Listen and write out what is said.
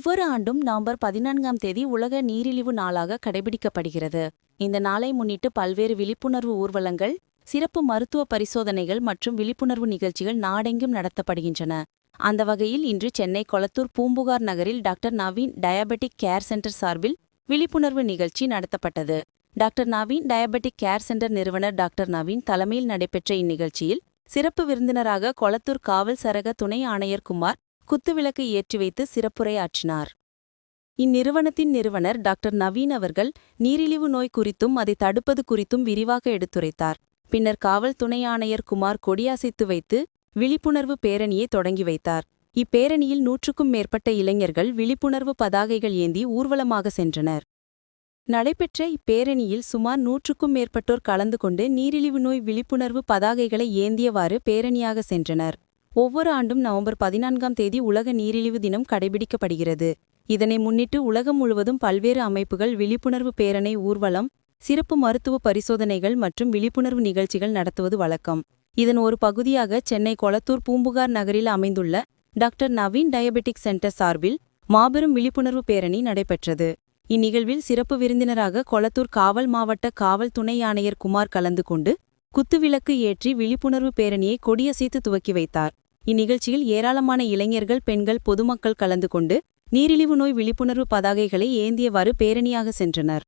ஒவ்வொரு ஆண்டும் நவம்பர் பதினான்காம் தேதி உலக நீரிழிவு நாளாக கடைபிடிக்கப்படுகிறது. இந்த நாளை முன்னிட்டு பல்வேறு விழிப்புணர்வு ஊர்வலங்கள் சிறப்பு மருத்துவ பரிசோதனைகள் மற்றும் விழிப்புணர்வு நிகழ்ச்சிகள் நாடெங்கும் நடத்தப்படுகின்றன. அந்த வகையில் இன்று சென்னை கொளத்தூர் பூம்புகார் நகரில் doctor Naveen diabetic care centre சார்பில் விழிப்புணர்வு நிகழ்ச்சி நடத்தப்பட்டது. Doctor Naveen diabetic care centre நிறுவனர் டாக்டர் நவீன் தலைமையில் நடைபெற்ற இந்நிகழ்ச்சியில் சிறப்பு விருந்தினராக கொளத்தூர் காவல் சரக துணை ஆணையர் குமார் குத்துவிளக்கு ஏற்றி வைத்து சிறப்புரையாற்றினார். இந்நிறுவனத்தின் நிறுவனர் டாக்டர் நவீன் அவர்கள் நீரிழிவு நோய் குறித்தும் அதை தடுப்பது குறித்தும் விரிவாக எடுத்துரைத்தார். பின்னர் காவல் துணை ஆணையர் குமார் கொடியாசைத்து வைத்து விழிப்புணர்வு பேரணியை தொடங்கி வைத்தார். இப்பேரணியில் நூற்றுக்கும் மேற்பட்ட இளைஞர்கள் விழிப்புணர்வு பதாகைகள் ஏந்தி ஊர்வலமாக சென்றனர். நடைபெற்ற இப்பேரணியில் சுமார் நூற்றுக்கும் மேற்பட்டோர் கலந்து கொண்டு நீரிழிவு நோய் விழிப்புணர்வு பதாகைகளை ஏந்தியவாறு பேரணியாக சென்றனர். ஒவ்வொரு ஆண்டும் நவம்பர் பதினான்காம் தேதி உலக நீரிழிவு தினம் கடைபிடிக்கப்படுகிறது. இதனை முன்னிட்டு உலகம் முழுவதும் பல்வேறு அமைப்புகள் விழிப்புணர்வு பேரணி ஊர்வலம் சிறப்பு மருத்துவ பரிசோதனைகள் மற்றும் விழிப்புணர்வு நிகழ்ச்சிகள் நடத்துவது வழக்கம். இதன் ஒரு பகுதியாக சென்னை கொளத்தூர் பூம்புகார் நகரில் அமைந்துள்ள டாக்டர் நவீன் டயபெட்டிக் சென்டர் சார்பில் மாபெரும் விழிப்புணர்வு பேரணி நடைபெற்றது. இந்நிகழ்வில் சிறப்பு விருந்தினராக கொளத்தூர் காவல் மாவட்ட காவல் துணை ஆணையர் குமார் கலந்து கொண்டு குத்துவிளக்கு ஏற்றி விழிப்புணர்வு பேரணியை கொடியசைத்து துவக்கி வைத்தார். இந்நிகழ்ச்சியில் ஏராளமான இளைஞர்கள் பெண்கள் பொதுமக்கள் கலந்து கொண்டு நீரிழிவு நோய் விழிப்புணர்வு பதாகைகளை ஏந்தியவாறு பேரணியாக சென்றனர்.